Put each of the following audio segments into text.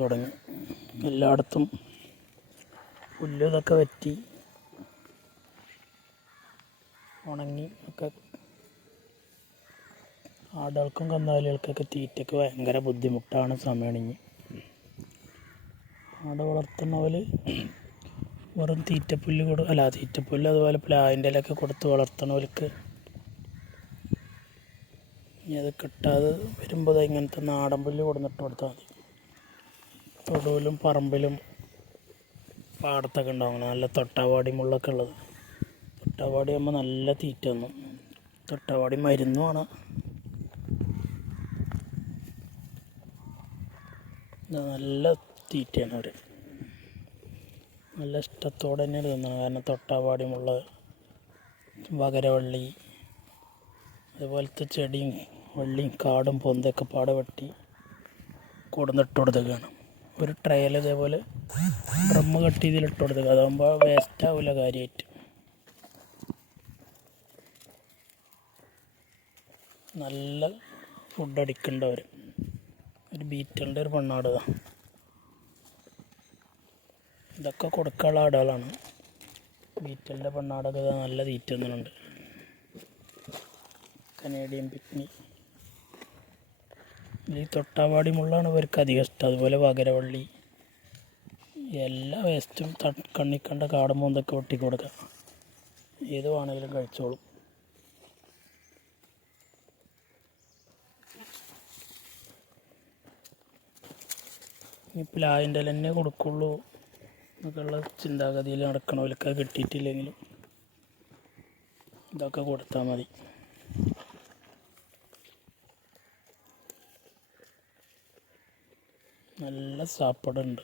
തുടങ്ങി. എല്ലായിടത്തും പുല്ല് ഇതൊക്കെ വറ്റി ഉണങ്ങി ഒക്കെ ആടുകൾക്കും കന്നുകാലികൾക്കൊക്കെ തീറ്റയ്ക്ക് ഭയങ്കര ബുദ്ധിമുട്ടാണ് സമയണിഞ്ഞ്. ആട് വളർത്തുന്നവർ വെറും തീറ്റപ്പുല്ല് തീറ്റപ്പുല്ല് അതുപോലെ പ്ലാവിൻ്റെ ഇലയൊക്കെ കൊടുത്ത് വളർത്തുന്നവർക്ക് ഇനി അത് കിട്ടാതെ വരുമ്പോൾ ഇങ്ങനത്തെ നാടൻ പുല്ല് കൊടുന്നിട്ട് കൊടുത്താൽ മതി. തൊടുവിലും പറമ്പിലും പാടത്തൊക്കെ ഉണ്ടാവണം നല്ല തൊട്ടാവാടി മുള്ളൊക്കെ ഉള്ളത്. തൊട്ടാവാടി ആകുമ്പോൾ നല്ല തീറ്റ ഒന്നും തൊട്ടാവാടി മരുന്നുമാണ്. നല്ല തീറ്റയാണ് അവർ, നല്ല ഇഷ്ടത്തോടെ തന്നെയാണ് തിന്നണം. കാരണം തൊട്ടാവാടി മുള്ള, വകരവള്ളി, അതുപോലത്തെ ചെടിയും വള്ളിയും കാടും പൊന്തൊക്കെ പാടെ വെട്ടി കൊടുന്നിട്ട് കൊടുത്തേക്കാണ്. ഒരു ട്രയൽ ഇതേപോലെ ഡ്രമ്മ് കട്ട് ചെയ്തിലിട്ട് കൊടുത്തേക്കുക. അതാകുമ്പോൾ വേസ്റ്റ് ആവില്ല കാര്യമായിട്ട്. നല്ല ഫുഡ് അടിക്കേണ്ടവർ. ഒരു ബീറ്റലിൻ്റെ ഒരു പെണ്ണാടുക. ഇതൊക്കെ കൊടുക്കാനുള്ള ആടുകളാണ്. ബീറ്റലിൻ്റെ പെണ്ണാടൊക്കെ നല്ല തീറ്റ ഒന്നുണ്ട്. കനേഡിയൻ പിഗ്മി, ഈ തൊട്ടാവാടി മുള്ളാണ് ഇവർക്ക് അധികം ഇഷ്ടം. അതുപോലെ വകരവള്ളി, എല്ലാ വേസ്റ്റും കണ്ണിക്കണ്ട കാടും പൊന്തൊക്കെ വെട്ടി കൊടുക്കുക. ഏത് വേണമെങ്കിലും കഴിച്ചോളും. ഈ പ്ലാവിൻ്റെ ഇല തന്നെ കൊടുക്കുള്ളൂ എന്നൊക്കെയുള്ള ചിന്താഗതിയിൽ നടക്കണവർക്ക് കിട്ടിയിട്ടില്ലെങ്കിലും ഇതൊക്കെ കൊടുത്താൽ മതി. നല്ല സാപ്പടുണ്ട്.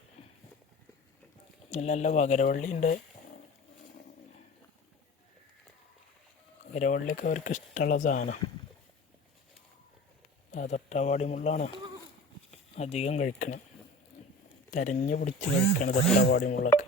നല്ല വകരവള്ളി ഉണ്ട്. വകരവള്ളിയൊക്കെ അവർക്ക് ഇഷ്ടമുള്ള സാധനം. തൊട്ടാവാടി മുള്ളാണ് അധികം കഴിക്കണം. തെരഞ്ഞു പിടിച്ച് കഴിക്കണം തൊട്ടാവാടി മുള്ളൊക്കെ.